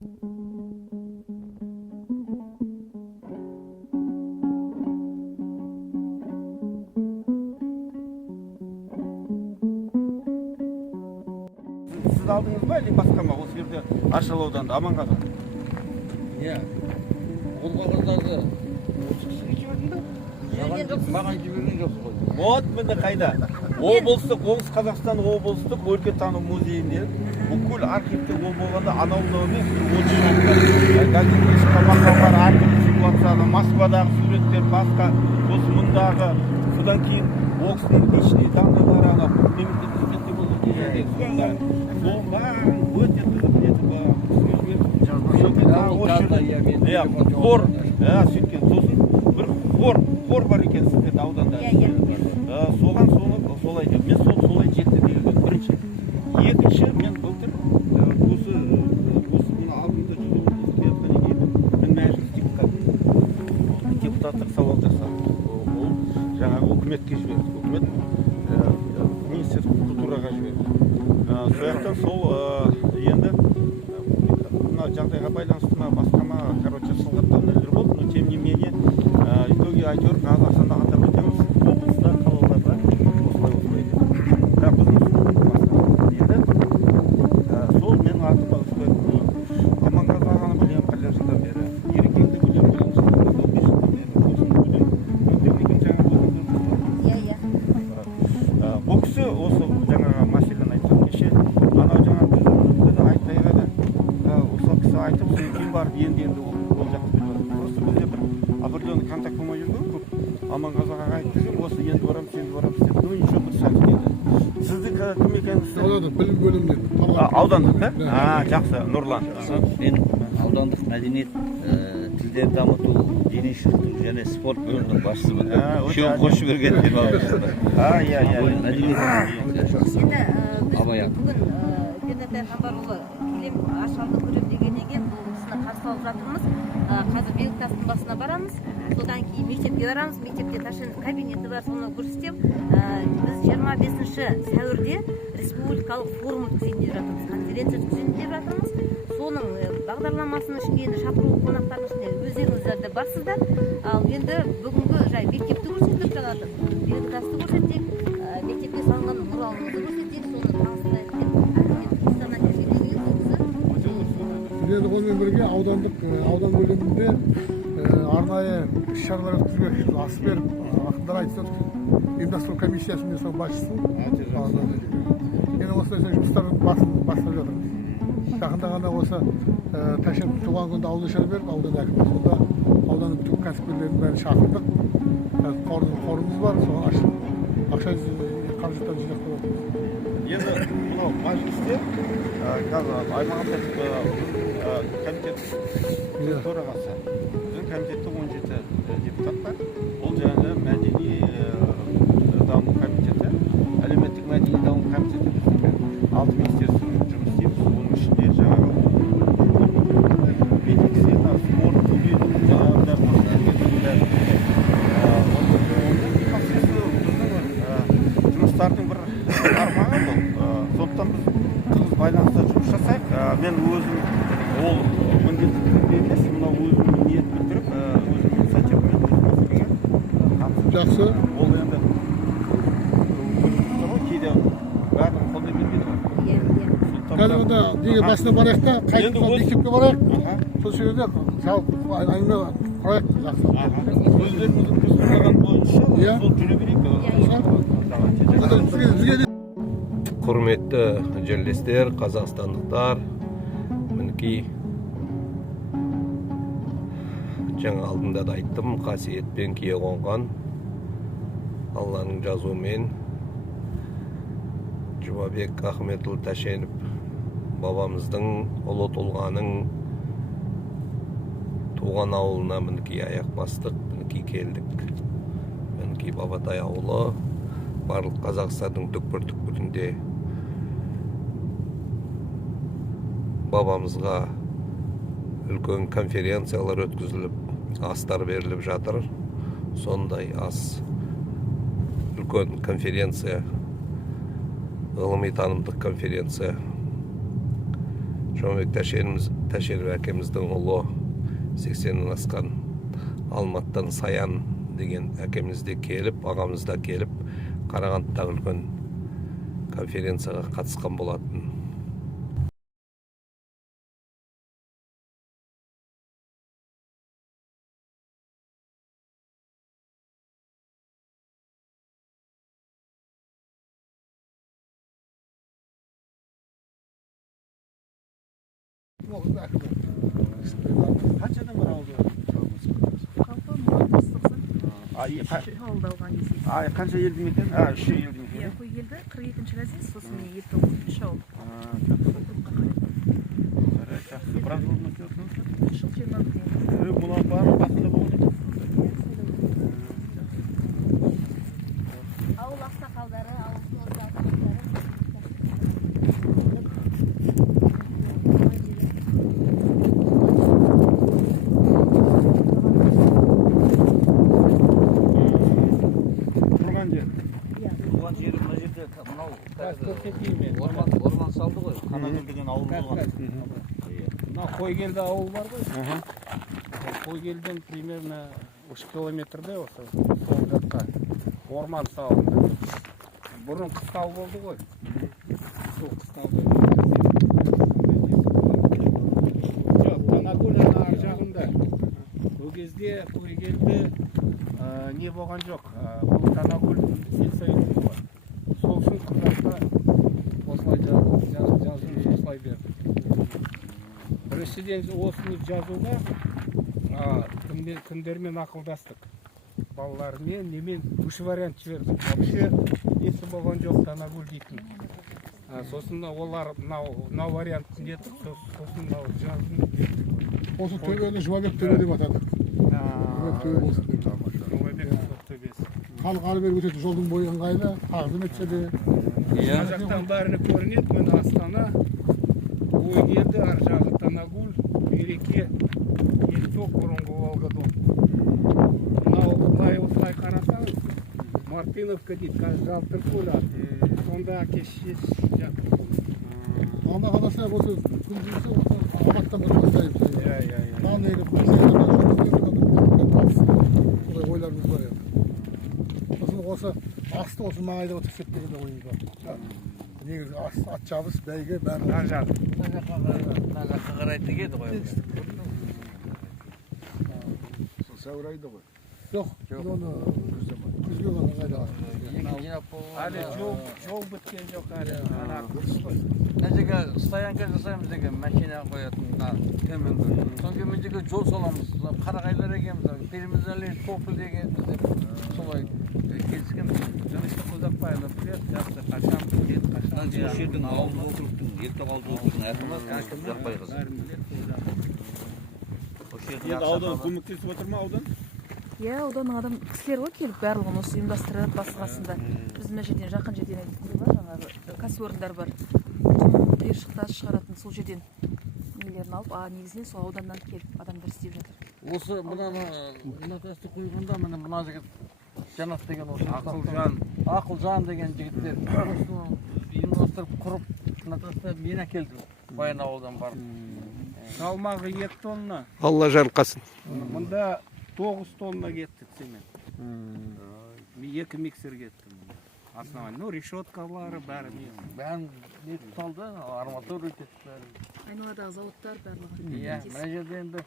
Siz aldınız mı или басқа ма? Осы жерде Аршалы ауданында Аманғазы. Иә. Ол қағаздарды Осы кісіге жібердің бе? маған жіберген жоқсыз ғой. Вот міне қайда. Облыстық, Оңтүстік Қазақстан облыстық өлкетану музейінде бүкіл архивте ол болғанда анау емес, бір 30 шақты газет ешқандай мақалалар, әртүрлі ситуацияда, Москвадағы суреттер, басқа, осы мұндағы, содан кейін ол кісінің личный данныйлары, анау мемлекеттік қызметте болған кезінде, сол бәрін өте тығыз етіп хор, сөйткен сосын бір хор бар екен сіздерде ауданда. Соған солай деп, мен солай жетті деген бірінші. Екінші, мен былтыр осы мына алдында мен мәжіліс депутаттық сауал жасадым. Ол жаңағы үкіметке жіберді. Үкімет министрлік культураға жіберді. Сояқтан сол енді мына жағдайға байланысты ма басқа ма, короче, сылғаттан нелер болды, но тем не менее итоге әйтеуір Қазақстандағы атап өтеміз, облыста, қалаларда осылай деп. Бірақ біздің енді сол менің артыма өскен Аманғазы ағаны білемін қанша жылдан бері, Ерекеңді білемін қанша жылдан бері, 15 жылдан бері, осыны білемін. Өтемеген жаңа болғандар бұл кісі осы жаңағы мәселені айтқан кеше, анау жаңа бізді айтпайға да осы кісі айтып, содан кейін барып енді ол жақты біліп отыр. Просто бізде бір определенный контакт болмай жүрген көп. Аманғазы ағаға айтып жүрген, осы енді барамыз деп, ну ничего бір сәт келді. Сіздің кім екеніңіз? Аудандық білім бөлімінен. Аудандық, да? Жақсы, Нұрлан. Мен аудандық мәдениет, тілдер дамыту, дене шынықтыру және спорт бөлімінің басшысымын. Үшеуін қосып берген демалысында. Иә. Мәдениет. Бүгін Бенат Айханбарұлы келем Аршалды көрем дегеннен кейін бұл кісіні қарсы алып жатырмыз. Қазір Белгтастың басына барамыз. Содан кейін мектепке барамыз. Мектепте Ташкент кабинеті бар, соны көрсетем. Біз 25 сәуірде республикалық форум өткізейін деп жатырмыз. Конференция өткізейін деп жатырмыз. Соның бағдарламасының ішінде енді шақыру қонақтардың ішінде өздеріңіздер де барсыздар. Ал енді бүгінгі жай мектепті көрсеттік жаңағы. Белгтасты көрсеттік. Мектепке салынған мұралымызды көрсеттік. Соны таныстырайық деп. Енді онымен бірге аудан бөлімінде арнайы іс-шаралар өткізбек. Ас беріп, ақындар айтып ұйымдастыру комиссиясының соның басшысы. Енді осылай жұмыстарын бастап жатырмыз. Жақында ғана осы Ташкенттің туған күнінде ауызашар беріп, аудан әкімі сонда ауданның bütün кәсіпкерлерін бәрін шақырдық. Қорымыз бар, соған ашып, ақша қаражаттар жинақтап жатырмыз. Енді мынау мәжілісте қазір аймақтық комитет төрағасы, біздің комитетте 17 депутат бар. Ол жаңағы мәдени даму комитеті, әлеуметтік мәдени даму комитеті біздің 6 министерствомен жұмыс істейміз. Оның ішінде жаңағы медицина, спорт, туризм, жаңағыдай жұмыстардың бір арманы бұл. Сондықтан біз тығыз байланыста жұмыс жасайық. Мен өзім ол міндетті түрде емес, мынау өзімнің ниет білдіріп, өзімнің инициативамен мәселеге қатысып. Жақсы. Ол енді кейде бәрінің қолдай бермейді ғой. Қазір онда басына барайық та, қайтып мектепке барайық. Сол жерде әңгіме құрайық. Өздеріңіздің көзқараған бойынша сол жүре берейік. Құрметті жерлестер, қазақстандықтар, мінекей жаңа алдында да айттым, қасиетпен кие қонған Алланың жазуымен Жұмабек Ахметұлы Тәшенов бабамыздың, ұлы тұлғаның туған ауылына мінекей аяқ бастық, мінекей келдік. Мінекей Бабатай ауылы барлық Қазақстанның түкпір-түкпірінде бабамызға үлкен конференциялар өткізіліп, астар беріліп жатыр. Сондай ас, үлкен конференция, ғылыми танымдық конференция Жомбек Тәшенов әкеміздің ұлы 80-ден асқан Алматтан Саян деген әкеміз де келіп, ағамыз да келіп, Қарағандыдағы үлкен конференцияға қатысқан болатын. Қаншадан бар ауылда? Қанша елді мекен? 3 елді мекен. Қой келді 42-ші разъезд, сосын мен 79-ші ауыл. Жақсы, біраз болып өтесіңіз? Жыл 20 күн. Бұлар барлық басында болды. Ауыл ақсақалдары, ауылдың орталықтары. Туған жері мына жерде мынау орман салды ғой. Қанагүл деген ауыл болған. Мына Қойгелді ауыл бар ғой. Қойгелден примерно 3 километрде осы сол жаққа орман салынды. Бұрын қыстау болды ғой. Сол қыстауда. Жоқ, Танакөлдің ар жағында. Ол кезде Қойгелді не болған жоқ. Бұл Танакөл сельсовет бар. Сол үшін құжатта осылай жазу осылай берді. Біріншіден осыны жазуға кімдермен ақылдастық. Балалармен, немен үш вариант жібердік. Вообще несі болған жоқ Танакөл дейтін. Сосын олар мынау вариантын етіп, сосын мынау жазын бердік. Осы төбені Жұмабек төбе деп атадық. Жұмабек төбе болсын деп. Халық ары бері өтетін жолдың бойы ыңғайлы, тағзым етсе де. Мына жақтан бәріне көрінеді, міне Астана, Қойгелді, ар жағы Танакөл, Береке, Елтоқ, бұрынғы Волгодон. Мынау осылай қарасаңыз, Мартыновка дейді, қазір Жалтыркөл аты. Сонда әке-шешесі жатыр. Алла қаласа осы күн жүрсе, осы абаттан бір бастаймыз. Нан егіп, солай ойларымыз бар еді. Осы асты осы маңайда отырсек деген ойымыз бар. Негізі ат жабыс, бәйге, бәрі. Мына жаққа қарай тігеді ғой. Сәуір айда ғой. Жоқ, оны күзге ғана қайда бар. Әлі жол біткен жоқ әлі. Мына жерге стоянка жасаймыз деген машина қоятын төменгі. Соңғы мен жерге жол соламыз. Қарағайлар екенбіз. Біріміз әлі тоқыл деген солай келіскен. Жанышты Құлдақбайұлы біледі, жақсы қашан біледі, қашан Осы жердің ауылдық округтың, Елтоқ ауылдық округының әкімі Құлдақбай қыз. Енді аудан көмектесіп отыр ма аудан? Иә, ауданның адам кісілер ғой келіп барлығын осы ұйымдастырып басқасында. Біз мына жерден жақын жерден айтқанда бар, жаңағы кәсіпорындар бар. Құм, қиыршық тас шығаратын сол жерден нелерін алып, негізінен сол ауданнан келіп адамдар істеп жатыр. Осы мына тасты қойғанда мына жігіт Жанат деген осы Ақылжан деген жігіттер осыны ұйымдастырып құрып мына тасты мен әкелдім Баянауылдан барып. Салмағы 2 тонна. Алла жарылқасын. Мұнда 9 тонна кеттік цемент. 2 миксер кетті. Основной, решеткалары бәрі. Бәрін не тұталды, арматура өтеді бәрі. Айналадағы заводтар барлығы. Иә, мына жерде енді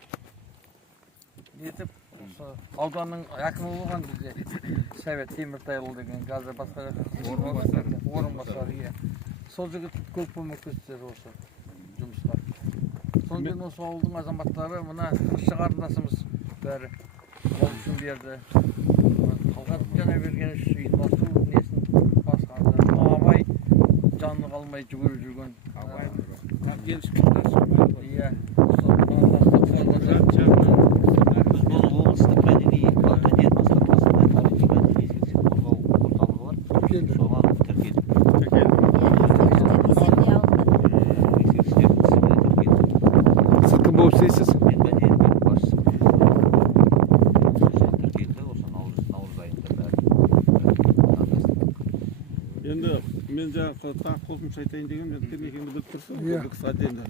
нетіп, ауданның әкімі болған бізде Совет Теміртайұлы деген қазір басқа орынбасар. Сол жігіт көп көмектесті осы жұмысқа. Сонымен осы ауылдың азаматтары мына қыршы қарындасымыз бәрі қол үшін берді. Талғат жана берген үш ұйымдастыру несін басқарды. Абай жаны қалмай жүгіріп жүрген. Абай Иә. Біз бұл облыстық мәдени басқармасында политиканы ескерсек қорғау орталығы бар. Соған тіркедік. Ескерістердің тізіміне тіркедік. Сіз кім болып істейсіз? Мен мәдениет бөлім басшысымын. Соған тіркелді, осы наурыз айында бәрі. Енді мен мен жаңағы тағы қосымша айтайын деген, мен кім екенімді біліп тұрсың, Иә. бұл кісі отдельно.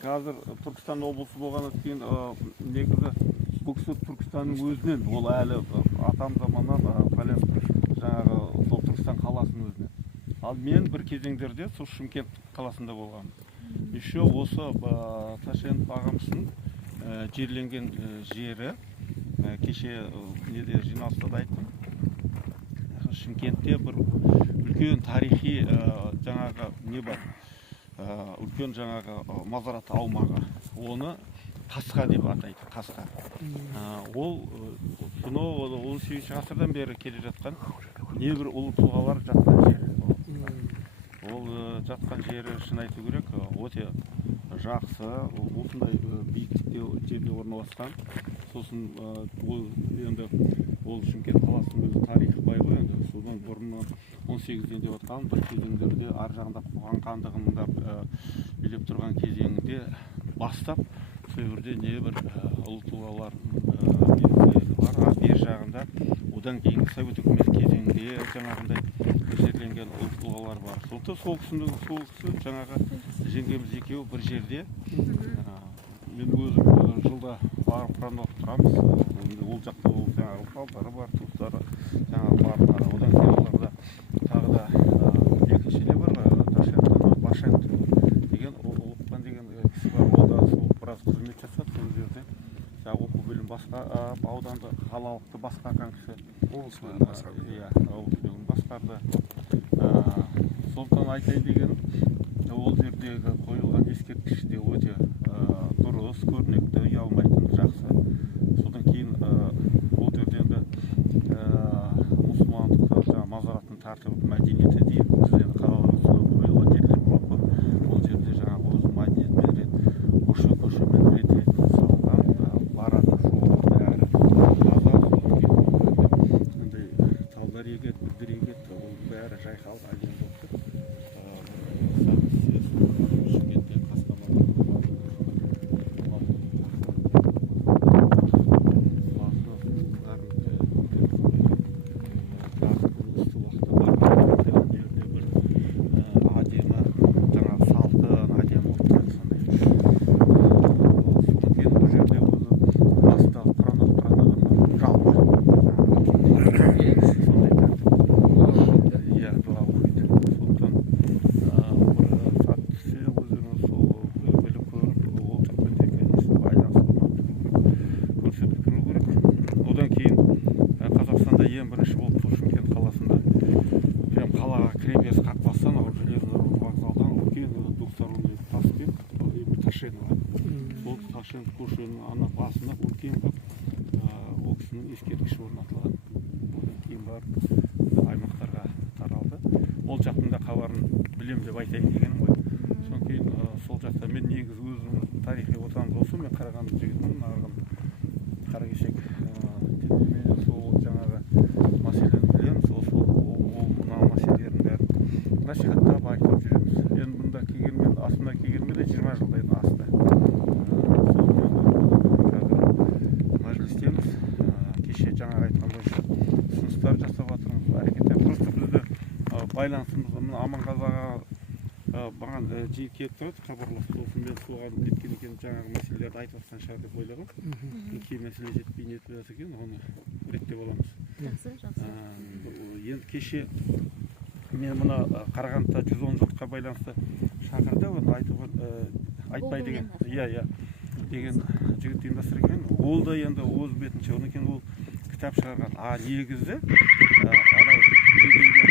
Қазір Түркістан облысы болғаннан кейін негізі бұл кісі Түркістанның өзінен, ол әлі атам заманнан жаңағы сол Түркістан қаласының өзінен. Ал мен бір кезеңдерде сол Шымкент қаласында болғанмын. Еще осы Ташенов ағамыздың жерленген жері кеше неде жиналыста да айттым. Шымкентте бір үлкен тарихи жаңағы не бар, үлкен жаңағы мазарат аумағы. Оны Қасқа деп атайды, Қасқа. Ол сонау 18 ғасырдан бері келе жатқан небір ұлы тұлғалар жатқан жері. Ол жатқан жері шын айту керек, өте жақсы, осындай биіктікте жерде орналасқан. Сосын енді ол Шымкент қаласының өзі тарихы бай ғой, енді содан бұрын 18-ден деп отқан бір кезеңдерде ар жағында қоқан хандығында билеп тұрған кезеңінде бастап сол жерде небір ұлы тұлғалар бар. Бер жағында одан кейінгі совет үкіметі кезеңінде жаңағындай жерленген ұлы тұлғалар бар. Сол кісі жаңағы жеңгеміз екеуі бір жерде, мен өзім жылда барып қырандалып тұрамыз. Ол жақта ол жаңағы қалдары бар, туыстары жаңағы бар. Одан кейін оларда тағы да екінші не бар, Башент деген Олықпан деген кісі бар. Ол да сол біраз қызмет жасады сол жерде. Оқу бөлім басқа ауданды қалалықты басқарған кісі. Облыс бөлім басқарды. Иә, облыс бөлім басқарды. Сондықтан айтайын дегенім, ол жердегі қойылған ескерткіш де өте дұрыс, көрнекті, ұялмайтын, жақсы. Содан кейін ол жерде енді мұсылмандық мазараттың тәртібі мәдениеті дейін біз енді қалаларымызда қойылған жерлер болады ғой. Ол жерде жаңағы өз мәдениетімен рет көше-көшемен рет салынған, барады жол бәрі талдар егеді, бүлдір егеді, ол бәрі жайқалып әдемі болып тұр. Ташенов көшенің ана басына үлкен бір ол кісінің ескерткіші орнатылған. Одан кейін барып аймақтарға таралды. Ол жақтың да хабарын білем деп айтайын дегенім ғой. Содан кейін сол жақта мен негізі өзім тарихи отанымыз осы, мен Қарағанды жігітімін, нарығын Қаракешек мен сол жаңағы мәселені білеміз, мына мәселелердің бәрін насихаттап айтып жүреміз. Енді мұнда келгенмен, астына келгенмен де 20 жылдайдан асты. Мәжілістеміз, кеше жаңағы айтқан бойынша ұсыныстар жасап жатырмыз, әрекеттер. Просто бізді байланысымыз Аманғазы аға маған жиі келіп тұрады, хабарласып, сосын мен соған кеткен екен, жаңағы мәселелерді айтып жатқан шығар деп ойлағам. Кей мәселе жетпей нетіп жатыр екен, оны реттеп аламыз. Енді кеше мен мына Қарағандыда 110 жылдыққа байланысты шақырды, оны айтпай деген, деген жігіт ұйымдастырған. Ол да енді өз бетінше, одан кейін ол кітап шығарған. Негізі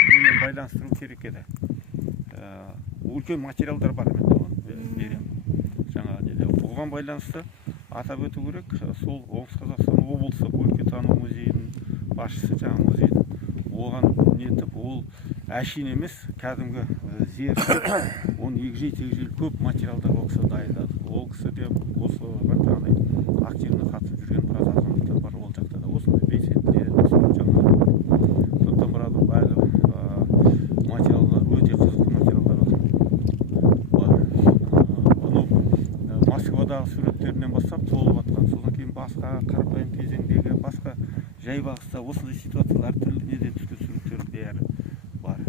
менен байланыстыру керек еді. Үлкен материалдар бар, мен оны берем. Жаңа неде оған байланысты атап өту керек. Сол Оңтүстік Қазақстан облысы өлкетану музейінің басшысы, жаңа музейдің оған нетіп, ол әшейін емес, кәдімгі зерттеп, оны егжей-тегжейлі көп материалдар ол кісі дайындады. Ол кісі де осы активно қатысып жүрген біраз азаматтар бар ол жақта да. Осындай белсенділер, сондықтан біраз әлі материалдар, өте қызықты материалдар бар. Москвадағы суреттерінен бастап толып жатқан, содан кейін басқа қарапайым кезеңдегі, басқа жай бағыста осындай ситуациялар әртүрлі неде түскен суреттер бәрі бар.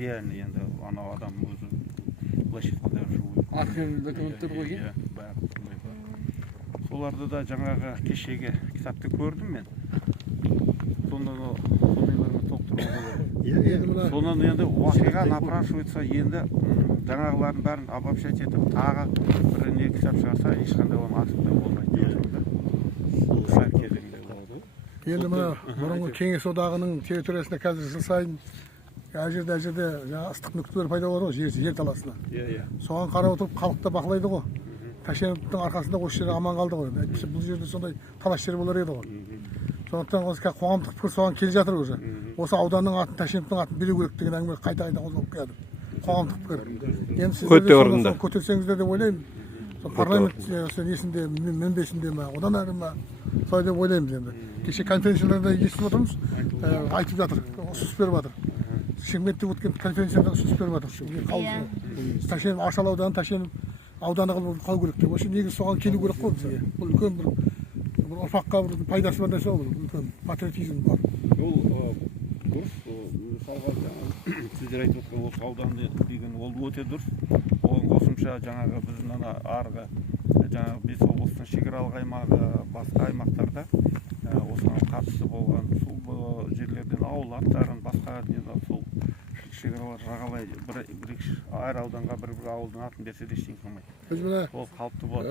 реально енді анау адам өзі былайша айтқанда живой. Архивный документтер ғой. Иә, бәрі сондай бар. Соларды да жаңағы кешегі кітапты көрдім мен. Сондайларға толықтыруға болады. Сонан енді уақиға напрашивается, енді жаңағылардың бәрін обобщать етіп, тағы бір не кітап шығарса, ешқандай оның артында болмайды. Сәл кезеңде болады. Енді мына бұрынғы Кеңес одағының территориясында қазір жыл сайын әр жерде жаңа ыстық нүктелер пайда болады ғой, жер таласына. Иә. Соған қарап отырып халық та бақылайды ғой. Ташкенттің арқасында осы жер аман қалды ғой. Әйтпесе бұл жерде сондай талас жер болар еді ғой. Сондықтан осы қоғамдық пікір соған келе жатыр уже. Осы ауданның атын, Ташкенттің атын білу керек деген әңгіме қайта қозғалып келеді. Қоғамдық пікір. Енді сіздер де көтерсеңіздер деп ойлаймын. Парламент несінде, мінбесінде ме, одан әрі ме, солай деп ойлаймыз енді. Кеше конференцияларда естіп отырмыз, айтып жатыр, ұсыныс беріп жатыр. Шымкентте өткен конференцияда ұсыныс беріп жатыр. Ташкент Аршалы ауданы, Ташкент ауданы қылып қалу керек деп. Осы негізі соған келу керек қой бізге. Бұл үлкен бір ұрпаққа бір пайдасы бар нәрсе ғой, үлкен патриотизм бар. Ол дұрыс, мысалға сіздер айтып отқан осы ауданды деген ол өте дұрыс. Оған қосымша жаңағы біздің ана арғы жаңағы бес облыстың шекаралық аймағы, басқа аймақтарда осыған қатысты болған сол жерлерден ауыл аттарын басқа сол шекаралар жағалай бір-екі әр ауданға бір ауылдың атын берсе де ештеңе қылмайды. Біз мына ол қалыпты болады.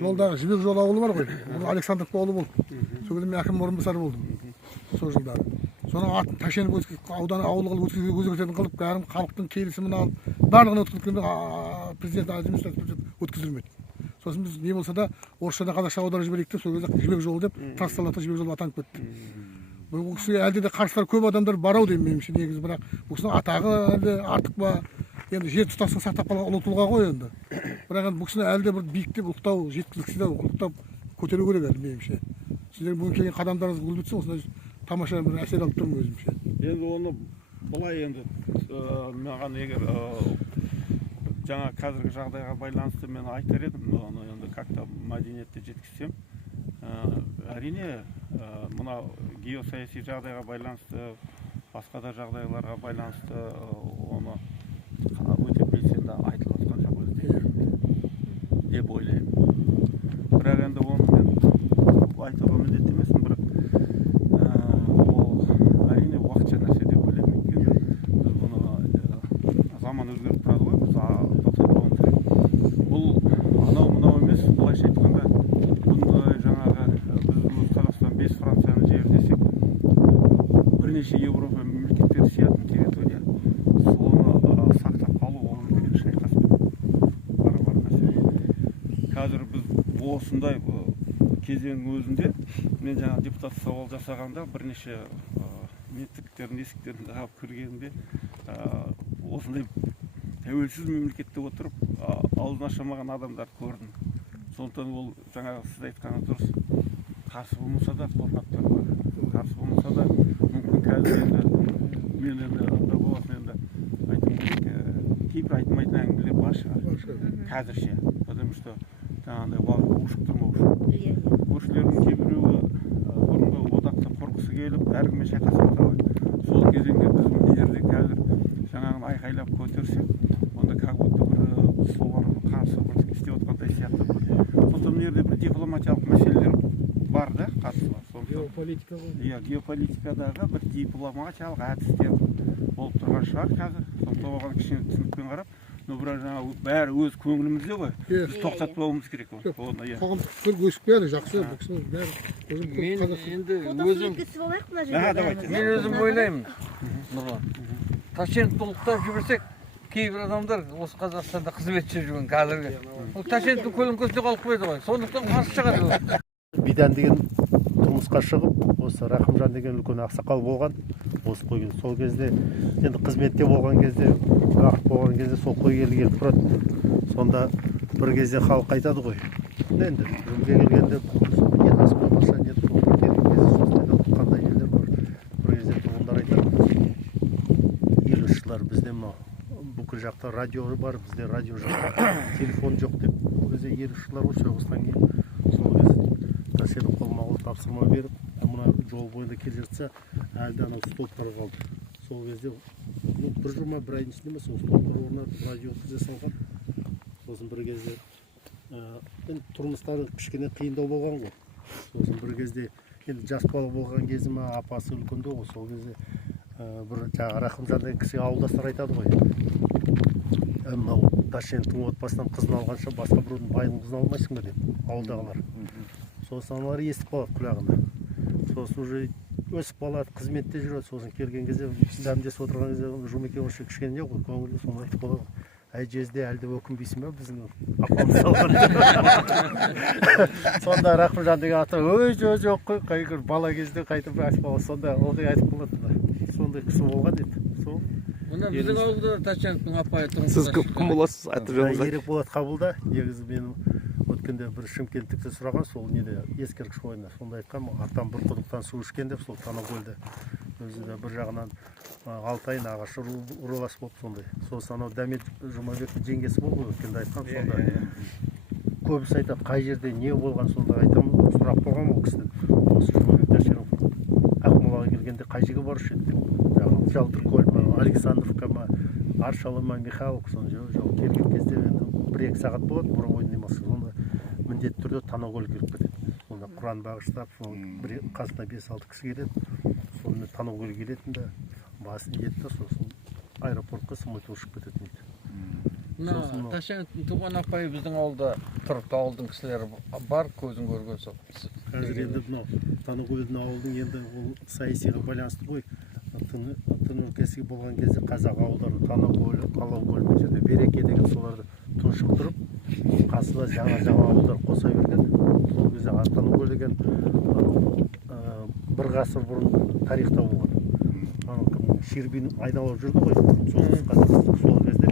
жолдағы Жібек жолы ауылы бар ғой. Ол Александровка ауылы болды. Сол кезде мен әкім орынбасары болдым. Сол жылдары. Соның атын Ташкент ауданы ауылы қылып өзгертетін қылып, бәрін халықтың келісімін алып, барлығын өткізгенде президент администрация өткізілмеді. Сосын біз не болса да орысшадан қазақша аударып жіберейік деп, сол кезде Жібек жолы деп трассалата Жібек жолы атанып кетті. Бұл кісіге әлде де қарсылар көп адамдар бар-ау деймін меніңше негізі, бірақ бұл кісінің атағы әлде артық па, енді жер тұтастығын сақтап қалған ұлы тұлға ғой енді. Бірақ енді бұл кісіні әлде бір биіктеп ұлықтау, жеткіліксіз ұлықтап көтеру керек әлі меніңше. Сіздердің бүгін келген қадамдарыңыз гүл бітсін, осындай тамаша бір әсер алып тұрмын өзімше. Енді оны былай енді маған егер жаңа қазіргі жағдайға байланысты мен айтар едім, оны енді как-то мәдениетте жеткізсем, әрине мына геосаяси жағдайға байланысты, басқа да жағдайларға байланысты оны өте белсенді айтылып жатқан жағдай деп ойлаймын. Бірақ енді оны мен айтуға міндетті емеспін, бірақ ол әрине уақытша нәрсе деп ойлаймын. Өйткені біз бұны заман өзгеріп тұрады ғой, біз тоқтатпауымыз керек. Бұл анау-мынау емес, былайша айтқанда бұндай жаңағы біз Қазақстан 5 Францияны жер десек, бірнеше Европа мемлекеттері сиятын территория. Соны сақтап қалу ол үлкен шайқаспен бар нәрсе. Қазір біз осындай кезеңнің өзінде мен жаңа депутат сауал жасағанда бірнеше мектептердің есіктерін қағып кіргенде осындай тәуелсіз мемлекетте отырып аузын ашамаған адамдар көрдім. Сондықтан ол жаңағы сіз айтқаны дұрыс. Қарсы болмаса да қорқақтар бар. Қарсы болмаса да мүмкін қазір енді мен енді болатын енді айтуым керек, кейбір айтылмайтын әңгімелер бар шығар қазірше. Потому что жаңағындай ушықтырмау үшін. Көршілердің кейбіреуі бұрынғы одақты құрғысы келіп, әркіммен шайқасып отыр ғой. Сол кезеңде біз мына жерде қазір жаңағын айқайлап көтерсек, онда как будто бір солар қарсы бір істеп отқандай сияқты. Сондықтан мына жерде бір дипломатиялық мәселелер бар да, қатысы бар. Геополитика ғой. Иә, геополитикадағы бір дипломатиялық әдістер болып тұрған шығар қазір. Сондықтан оған кішкене түсінікпен қарап, но бірақ жаңағы бәрі өз көңілімізде ғой. Біз тоқтатпауымыз керек оны. Қоғамдық пікір өсіп келеді, жақсы. Бұл кісінің бәрі мен өзім ойлаймын, Нұрлан. Ташкент ұлықтап жіберсек, кейбір адамдар осы Қазақстанда қызметші жүрген қазіргі. Ол Ташкенттің көлеңкесінде қалып қойды ғой. Сондықтан қарсы шығады. Бидан деген тұрмысқа шығып, осы Рахымжан деген үлкен ақсақал болған. Осы қойген сол кезде, енді қызметте болған кезде, уақыт болған кезде сол қой келіп тұрады. Сонда бір кезде халық айтады ғой. Енді өмірге келгенде не тас болмаса, не сол кететін кезде сосын қандай елдер бар. Бір кезде тұрғындар айтады. Елшілер бізде бүкіл жақта радио бар, бізде радио жоқ, телефон жоқ деп. Ол кезде елшілер ғой соғыстан кейін. Сол кезде Ташкент қолма-қол тапсырма беріп, мына жол бойында келе жатса, әлде анау столбтар қалды. Сол кезде бір жұма бір айдың ішінде ме сол столбар орнатып радио жасалған. Сосын бір кезде енді тұрмыстары кішкене қиындау болған ғой. Сосын бір кезде енді жас бала болған кезі ма апасы үлкенде ғой, сол кезде бір жаңағы Рахымжан деген кісі ауылдастар айтады ғой. Мынау Ташкенттің отбасынан қызын алғанша басқа біреудің байдың қызын алмайсың ба деп ауылдағылар. Сосын аналар естіп қалады құлағына. Сосын уже өсіп қалады, қызметте жүреді. Сосын келген кезде дәмдесіп отырған кезде Жұмеке осы кішкене не ғой, көңілі соны айтып қалады. Әй жезде әлде өкінбейсің ба біздің апамыз алған. Сонда Рахымжан деген ата жоқ қой, қайғыр бала кезде қайтып айтып қалады. Сонда ылғи айтып қалады. Сондай кісі болған еді. Сол мына біздің ауылда Ташкенттің апайы тұрмысқа Сіз кім боласыз? Айтып жөніңізді. Ерекболат қабылда, негізі менің өткенде бір шымкенттікті сұраған, сол неде ескерткіш ойында сонда айтқан, атам бір құдықтан су ішкен деп, сол Танакөлде өзі де бір жағынан Алтайын ағашы рулас болып сондай. Сосын анау Дәмет Жұмабектің жеңгесі болды өткенде айтқан, сонда көбісі айтады қай жерде не болған, сонда айтамын, сұрақ болған ол кісіден. Осы Жұмабек Ташкенов Ақмолаға келгенде қай жерге барушы еді деп. Жаңағы Жалтыркөл ма, Александровка ма, Аршалы ма, Михайловка, соны жоқ келген кезде бір-екі сағат болады, буровой демалса, сонда міндетті түрде Танакөл келіп кетеді. Сонда Құран бағыштап, қасына 5-6 кісі келеді, сонымен Танакөл келетін де басын етті, сосын аэропортқа самолет ұшып кететін еді. Мына Ташкенттің туған апайы біздің ауылда тұрыпты, ауылдың кісілері бар, көзін көрген сол. Қазір енді мынау Танакөлдің ауылдың енді ол саясиға байланысты ғой. Тың өлкесі болған кезде қазақ ауылдары Танакөл, Қалаукөл бұл жерде Береке деген соларды тұншықтырып, қасына жаңа ауылдар қоса берген. Сол кезде Танакөл деген бір ғасыр бұрын тарихта болған. Шербин айналып жүрді ғой, сол кезде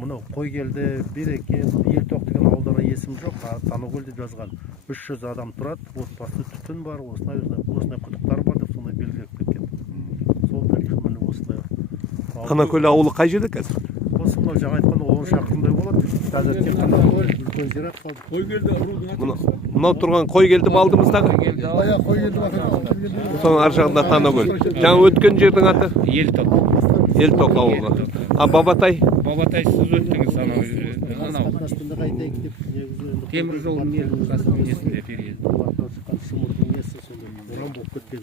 мынау Қойгелді, Береке, Елтоқ деген ауылдарға есім жоқ, Танакөл деп жазған. 300 адам тұрады, отбасы түтін бар, осындай құдықтар бар деп сондай белгілеп кеткен. Сол тарихы міне осындай. Танакөл ауылы қай жерде қазір? Осы мынау жаңа айтқан 10 шақырымдай болады. Қазір тек қана үлкен зират қалды. Қойгелді рудың аты. Мынау тұрған Қойгелді ма алдымыздағы? Соның ар жағында Танакөл. Жаңа өткен жердің аты? Елтоқ ауылы. А Бабатай? Бабатай сіз өттіңіз анау. Темір жолдың несінде период. Шымырдың несі сонда боран болып кеткен.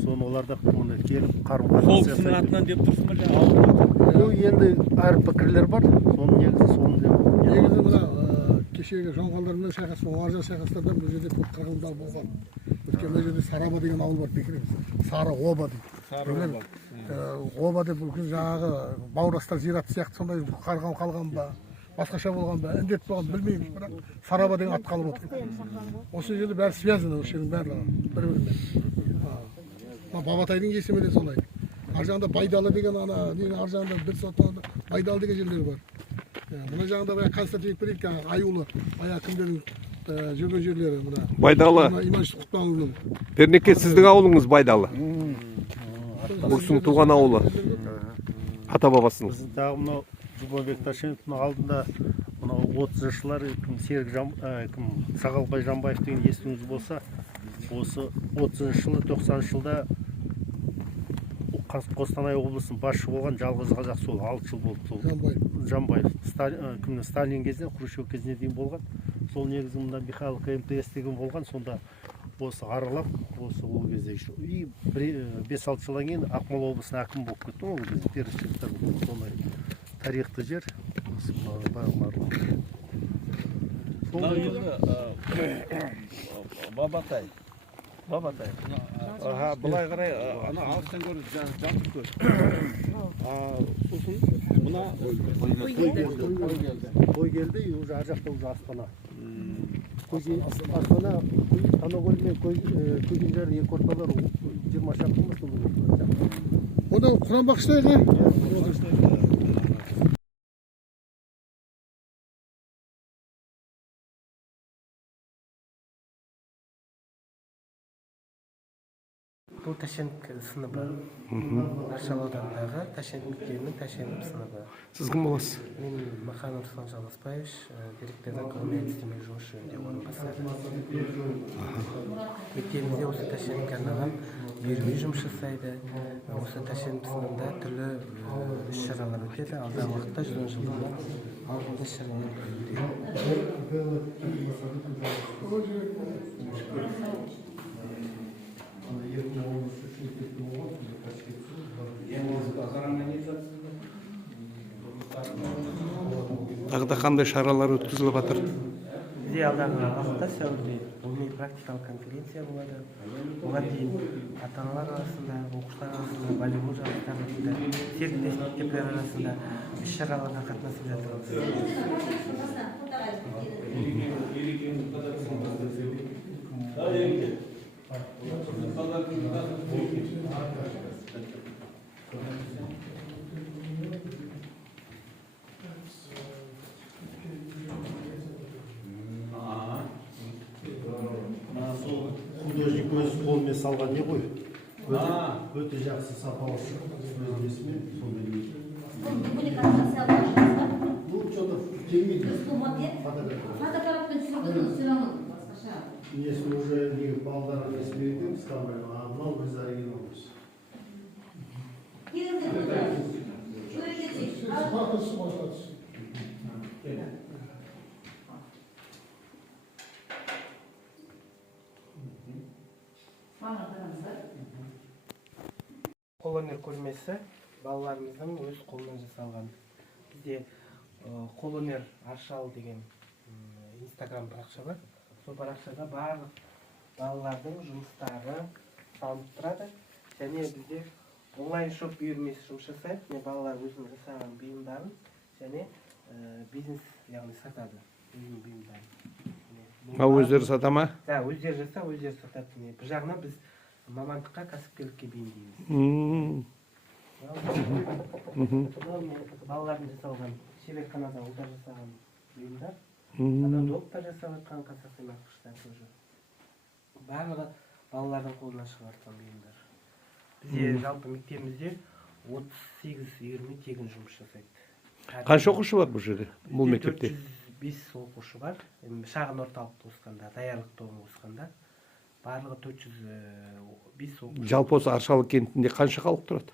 Соны оларда келіп қарым-қатынас Сол кісінің атынан деп тұрсың ба жаңағы? Енді әр пікірлер бар. Соның негізі соны деп. негізі мына кешегі жоңғалдармен шайқас, аржа шайқастарда бұл жерде көп қырғындар болған. Өйткені бұл жерде Сараба деген ауыл бар, бекіреміз. Сары оба дейді. Оба деп үлкен жаңағы бауырастар зираты сияқты сондай қарған қалған ба, басқаша болған ба, індет болған білмейміз, бірақ Сараба деген ат қалып отыр. Осы жерде бәрі связаны, осы жердің барлығы бір-бірімен. Бабатайдың есімі де сондай. Ар жағында Байдалы деген ана, ар жағында бір соттанда Байдалы деген жерлер бар. Мына жағында баяғы Константин берейік, Аюлы, баяғы кімдердің жүрген жерлері мына. Байдалы. Иманшты Құтпанұлының. Пернеке сіздің ауылыңыз Байдалы. Бұл кісінің туған ауылы. Ата бабасының. Біздің тағы мынау Жұмабек Ташкеновтың алдында мынау 30 жылдары Сағалбай Жанбаев деген естуіңіз болса, осы 30 жылы 90 жылда Қостанай облысының басшы болған жалғыз қазақ сол 6 жыл болды сол Жанбаев. Сталин кезінен Хрущев кезіне дейін болған. Сол негізі мында Михайловка МТС деген болған. Сонда осы аралап, осы ол кезде 5-6 жылдан кейін Ақмола облысына әкім болып кетті. Ол кезде перішіліктер сондай тарихты жер. Бабатай. Былай қарай, ана алыстан көріп жатып көр. Сосын мына Қойгелді, уже ар жақта уже Астана. Астана, Танакөл мен Көгенжар екі орталар 20 шақырым сонда. Ода Құран бақштайға. Бұл Ташкент сыныбы. Аршалы ауданындағы Ташкент мектебінің Ташкент сыныбы. Сіз кім боласыз? Мен Маханов Руслан Жалғасбаевич, директордың ғылыми әдістемелік жұмыс жөніндегі орынбасары. мектебімізде осы тәшенікке арналған үйірме жұмыс жасайды. Осы тәшенов сынында түрлі іс-шаралар өтеді. Алдағы уақытта 110 жылдығына ауқымды іс-шаралар Тағы да қандай шаралар өткізіліп жатыр? бізде алдағы уақытта сәуірде ғылыми практикалық конференция болады. Оған дейін ата-аналар арасында, оқушылар арасында, волейбол жарыстары өтті. Серіктес мектептер арасында іс-шараларға қатынасып Художник өз қолымен салған не ғой? Өте жақсы сапалы өз несімен сол бейнемен. Ну, что-то келмейді. Фотоаппаратпен түсірген все равно басқаша. Несін уже не балдарға несін берген, біз камера, а мынау біз оригиналымыз. Қолөнер көрмесі балаларымыздың өз қолынан жасалған. Бізде қолөнер аршал деген инстаграм парақша бар. Сол парақшада барлық балалардың жұмыстары салынып тұрады. Және бізде онлайн шоп үйірмесі жұмыс жасайды. Және балалар өзінің жасаған бұйымдарын және бизнес яғни сатады. Өзінің бұйымдарын. Өздері сата ма? Да, өздері жаса, өздері сатады. Бір жағынан біз мамандыққа, кәсіпкерлікке бейімдейміз. Балалардың жасалған шеберханада ұлдар жасаған бұйымдар, ададоктар жасап жатқан қазақ темірқыштар тоже. Барлығы балалардың қолынан шығарған бұйымдар. Бізде жалпы мектебімізде 38 үйірме тегін жұмыс жасайды. Қанша оқушы бар бұл жерде? Бұл мектепте? 405 оқушы бар. Шағын орталықты қосқанда, даярлық тобын қосқанда барлығы 405 оқушы. Жалпы осы Аршалы кентінде қанша халық тұрады?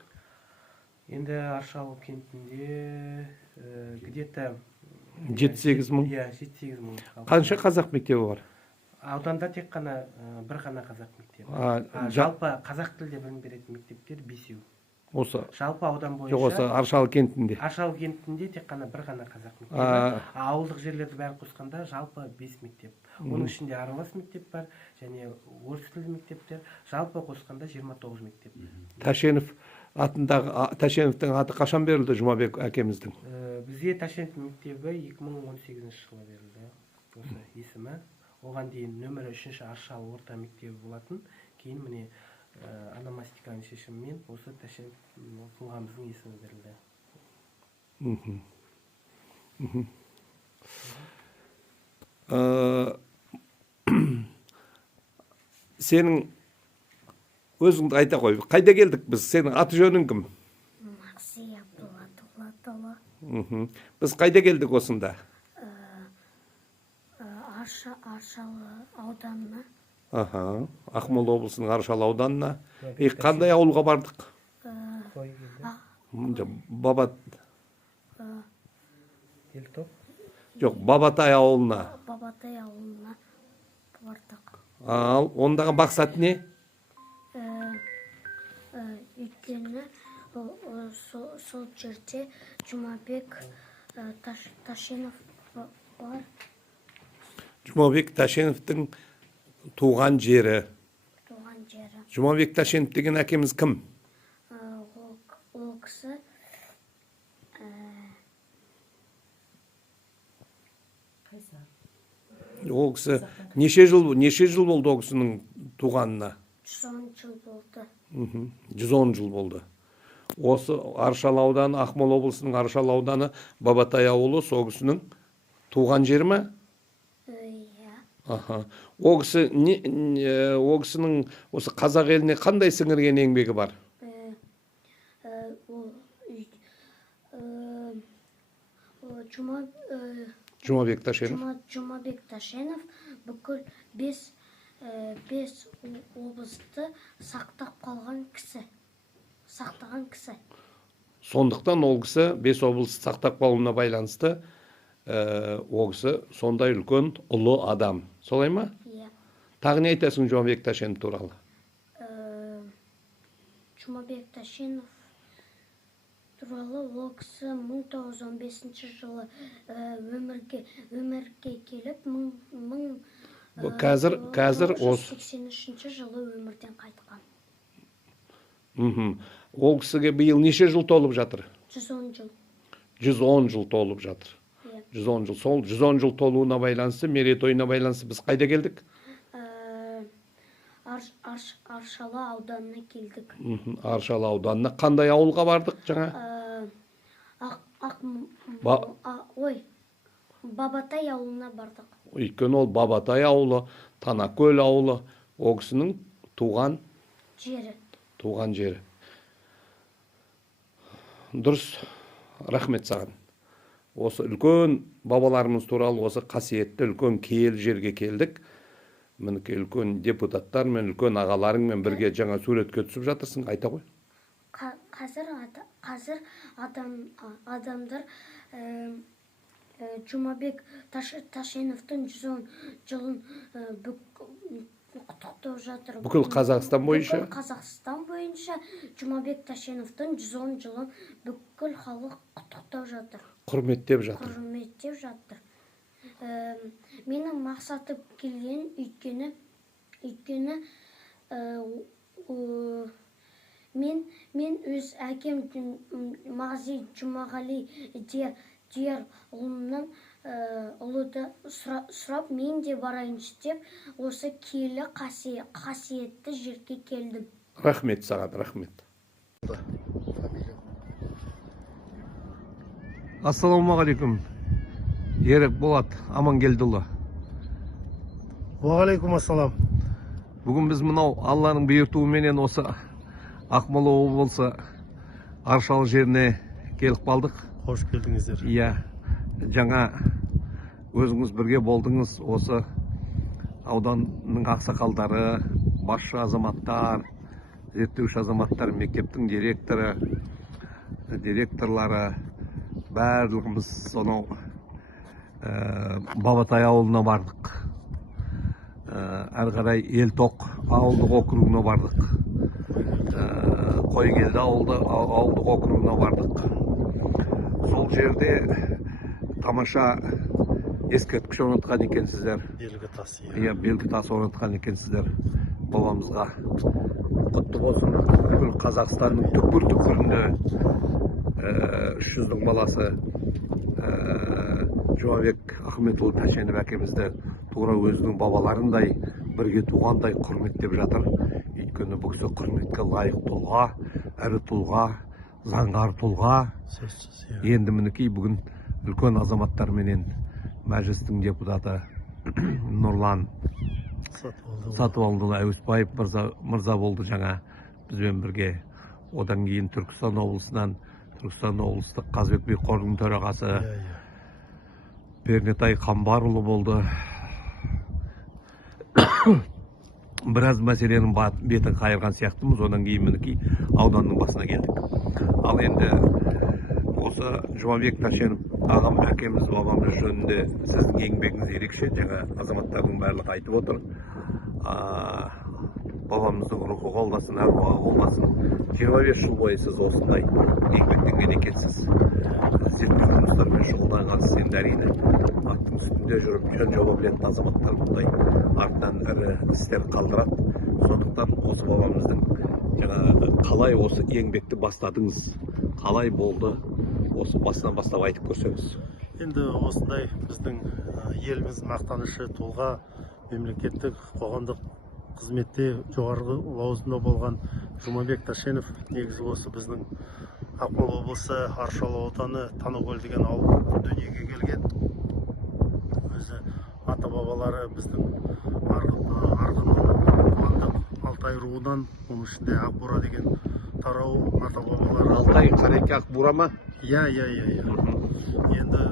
Енді Аршалы кентінде где-то 7-8 мың. Иә, 7-8 мың. Қанша қазақ мектебі бар? Ауданда тек қана бір ғана қазақ мектебі. Жалпы қазақ тілде білім беретін мектептер 5-еу. Осы жалпы аудан бойынша. Жоқ, осы Аршалы кентінде. Аршалы кентінде тек қана бір ғана қазақ мектебі. Ауылдық жерлерді бәрі қосқанда жалпы 5 мектеп. Оның ішінде аралас мектеп бар және орыс тілді мектептер. Жалпы қосқанда 29 мектеп. Тәшенов атындағы Тәшеновтың аты қашан берілді Жұмабек әкеміздің? Бізге Тәшенов мектебі 2018 жылы берілді. Осы есімі. Оған дейін нөмірі 3-ші Аршалы орта мектебі болатын. Кейін міне аномастиканың шешімімен осы Тәшенов тұлғамыздың есімі берілді. Сенің өзіңді айта қой. Қайда келдік біз? Сенің аты жөнің кім? Максия Булатұлы. Біз қайда келдік осында? Аршалы ауданына. Ақмола облысының Аршалы ауданына. Қандай ауылға бардық? Бабат. Жоқ, Бабатай ауылына. Бабатай ауылына бардық. Ал, ондағы мақсат не? Өйткені сол жерде Жұмабек Тәшенов бар. Жұмабек Тәшеновтың туған жері. Жұмабек Тәшенов деген әкеміз кім? Ол кісі Ол кісі неше жыл болды ол кісінің туғанына? 110 жыл болды. 110 жыл болды. Осы Аршалы ауданы, Ақмола облысының Аршалы ауданы, Бабатай ауылы сол кісінің туған жері ме? Ол кісінің осы қазақ еліне қандай сіңірген еңбегі бар? Жұмабек Тәшенов бүкіл 5 5 облысты сақтаған кісі. Сондықтан ол кісі 5 облысты сақтап қалуына байланысты ол кісі сондай үлкен ұлы адам. Солай ма? Иә. Тағы не айтасың Жұмабек Тәшенов туралы? Жұмабек Тәшенов туралы ол кісі 1915 жылы өмірге келіп, Қазір 1983 жылы өмірден қайтқан. Ол кісіге биыл неше жыл толып жатыр? 110 жыл. 110 жыл толып жатыр. 110 жыл. Сол 110 жыл толуына байланысты, мерейтойына байланысты біз қайда келдік? Аршалы ауданына келдік. Аршалы ауданына. Қандай ауылға бардық жаңа? Бабатай ауылына бардық. Өйткені ол Бабатай ауылы, Танакөл ауылы, ол кісінің туған жері. Дұрыс, рахмет саған. Осы үлкен бабаларымыз туралы осы қасиетті үлкен киелі жерге келдік. Мінекей үлкен депутаттар мен үлкен ағаларыңмен бірге жаңа суретке түсіп жатырсың, айта ғой. Қазір адамдар Жұмабек Тәшеновтың 110 жылын құттықтап жатыр. Бүкіл Қазақстан бойынша? Бүкіл Қазақстан бойынша Жұмабек Тәшеновтың 110 жылын бүкіл халық құттықтап жатыр. Құрметтеп жатыр. Менің мақсатым келген өйткені мен өз әкем Мағзи Жұмағали Дияр ұлымнан ұлыды сұрап, мен де барайыншы деп, осы киелі қасиетті жерге келдім. Рахмет саған, рахмет. Ассалаумағалейкум. Ерік Болат Амангелдіұлы. Уағалейкум ассалам. Бүгін біз мынау Алланың бұйыртуыменен осы Ақмола облысы Аршалы жеріне келіп қалдық. Қош келдіңіздер. Иә, жаңа өзіңіз бірге болдыңыз. Осы ауданның ақсақалдары, басшы азаматтар, зерттеуші азаматтар, мектептің директорлары, барлығымыз сонау Бабатай ауылына бардық. Әрі қарай Елтоқ ауылдық округына бардық. Қойгелді ауылдық округына бардық. Сол жерде тамаша ескерткіш орнатқан екенсіздер. Белгі тас. Иә, белгі тас орнатқан екенсіздер. Бабамызға құтты болсын. Бүкіл Қазақстанның түкпір-түкпірінде 300-дің баласы Жұмабек Ахметұлы Тәшенов әкемізді тура өзінің бабаларындай, бірге туғандай құрметтеп жатыр. Өйткені бұл кісі құрметке лайық тұлға, әрі тұлға, заңғар тұлға. Енді мінекей бүгін үлкен азаматтарменен мәжілістің депутаты Нұрлан Сатыбалдыұлы Әуесбаев мырза болды жаңа бізбен бірге. Одан кейін Түркістан облысынан Түркістан облыстық Қазыбек би қорының төрағасы Пернетай Қамбарұлы болды. Біраз мәселенің бетін қайырған сияқтымыз. Одан кейін мінекей ауданның басына келдік. Ал енді осы Жұмабек Тәшенов ағам әкеміз бабамыз жөнінде сіздің еңбегіңіз ерекше. Жаңа азаматтардың барлығы айтып отыр. Бабамыздың рухы қолдасын, әруағы қолдасын. 25 жыл бойы сіз осындай еңбектенген екенсіз. Зерттеу жұмыстармен шұғылданғансыз. Енді әрине аттың үстінде жүріп жөн жоба білетін азаматтар бұндай артынан ірі істер қалдырады. Сондықтан осы бабамыздың қалай осы еңбекті бастадыңыз, қалай болды, осы басынан бастап айтып көрсеңіз. Енді осындай біздің еліміз мақтанышы тұлға, мемлекеттік қоғамдық қызметте жоғарғы лауазымда болған Жұмабек Тәшенов негізі осы біздің Ақмола облысы Аршалы ауданы Танакөл деген ауыл дүниеге келген. Өзі ата бабалары біздің Арғын Алтай руынан, оның ішінде Ақбура деген тарау ата бабалары. Алтай Қареке Ақбура ма? Иә. Енді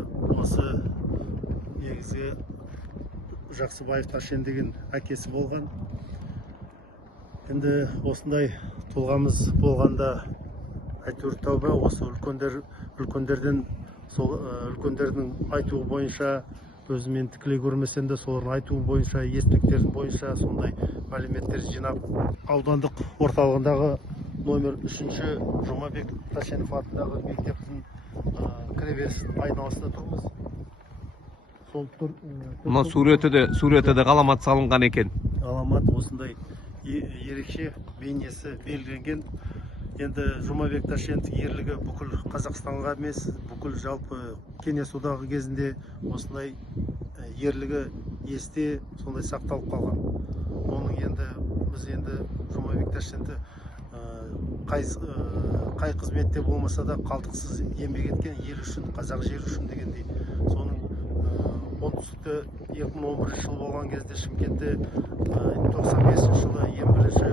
осы негізі Жақсыбаев Ташен деген әкесі болған. Енді осындай тұлғамыз болғанда әйтеуір тәуба, осы үлкендердің айтуы бойынша, өзімен тікілей көрмесем де солардың айтуы бойынша, естіліктердің бойынша сондай мәліметтер жинап, аудандық орталығындағы номер 3-ші Жұмабек Ташенов атындағы мектептің кіреберіс айналасында тұрмыз. Мына суреті де ғаламат салынған екен. Ғаламат осындай ерекше бейнесі белгіленген. Енді Жұмабек Ташенов ерлігі бүкіл Қазақстанға емес, бүкіл жалпы Кеңес одағы кезінде осындай ерлігі есте сондай сақталып қалған. Оның біз Жұмабек Ташеновты қай қызметте болмаса да қалтықсыз еңбек еткен, ел үшін, қазақ жері үшін дегендей. Соның оңтүстікте 2011 жыл болған кезде Шымкентте 95 жылы ең бірінші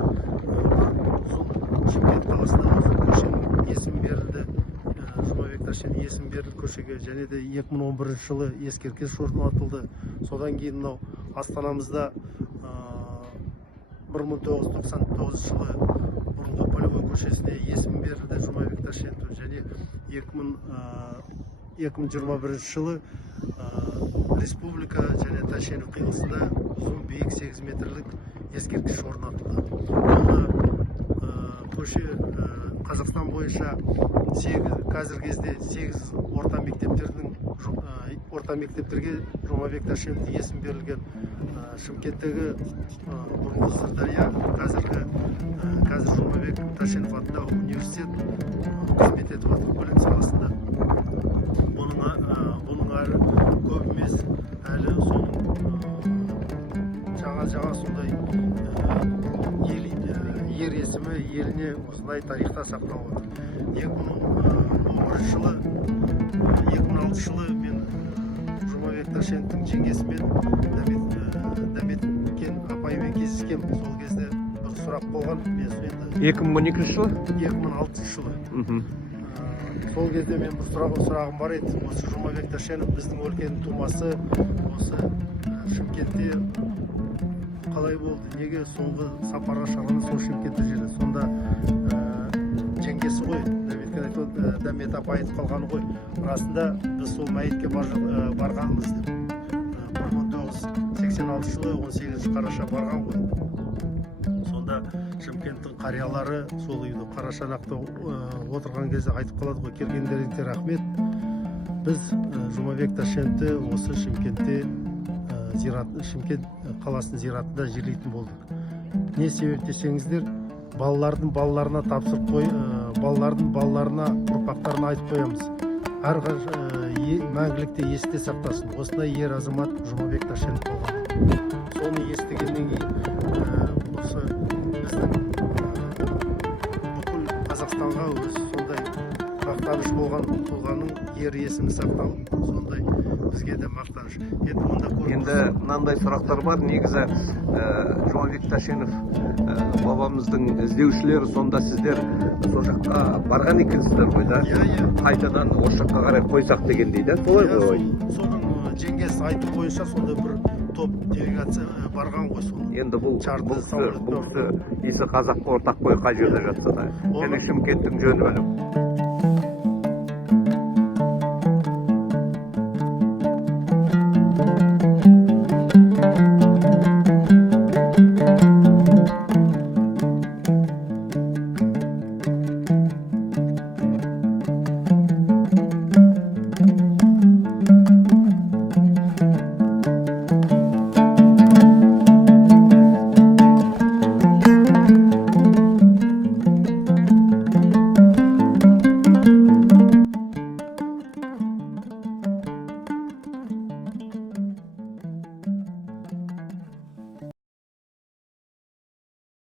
Шымкент қаласындағы көшенің есімі берілді. Жұмабек Ташенов есім берілді көшеге, және де 2011 жылы ескерткіш орнатылды. Содан кейін мынау Астанамызда 1999 жылы бұрынғы Полевой көшесіне есім берілді Жұмабек Ташенов, және 2021 жылы республика және Ташенов қиылысында ұзын биік 8 метрлік ескерткіш орнатылды. Көше Қазақстан бойынша қазіргі кезде 8 орта мектептерге Жұмабек Ташенов есім берілген. Шымкенттегі бұрынғы Сырдария, қазір Жұмабек Ташенов атындағы университет қызмет етіп жатыр білім саласында. Бұның әрі көп емес, әлі соның жаңа сондай ер есімі еліне осындай тарихта сақталып отыр. 2006 жылы мен Жұмабек Ташеновтың жеңгесімен Дәметкен апаймен кездескем. Сол кезде бір сұрақ болған. 2012 жылы? 2006 жылы. Сол кезде мен бір сұрағым бар еді. Осы Жұмабек Ташенов біздің өлкенің тумасы, осы Шымкентте қалай болды, неге соңғы сапарға шығарғаны сол Шымкентте жүрді. Сонда жеңгесі ғой, Дәмет апа айтып қалғаны ғой, расында біз сол мәйітке барғанбыз деп. 1986 жылы 18 қараша барған ғой. Сонда Шымкенттің қариялары сол үйді қарашанақта отырған кезде айтып қалады ғой, келгендеріңізге рахмет. Біз Жұмабек Ташеновты осы Шымкентте Шымкент қаласының зиратында жерлейтін болдық. Не себеп десеңіздер, балалардың балаларына тапсырып балалардың балаларына ұрпақтарына айтып қоямыз. Мәңгілікте есте сақтасын. Осындай ер азамат Жұмабек Ташенов болған. Соны естігеннен кейін осы біздің бүкіл Қазақстанға сондай мақтаныш болған тұлғаның ер есімі сақталып, сондай бізге де мақтаныш. Енді мынандай сұрақтар бар. Негізі Жұмабек Ташенов бабамыздың іздеушілері, сонда сіздер сол жаққа барған екенсіздер ғой да? Қайтадан осы жаққа қарай қойсақ деген дейді. Солай ғой? Соның жеңгесі айту бойынша сонда бір топ делегация барған ғой. Енді бұл кісі исі қазаққа ортақ қой қай жерде жатса да. Және Шымкенттің жөні білім.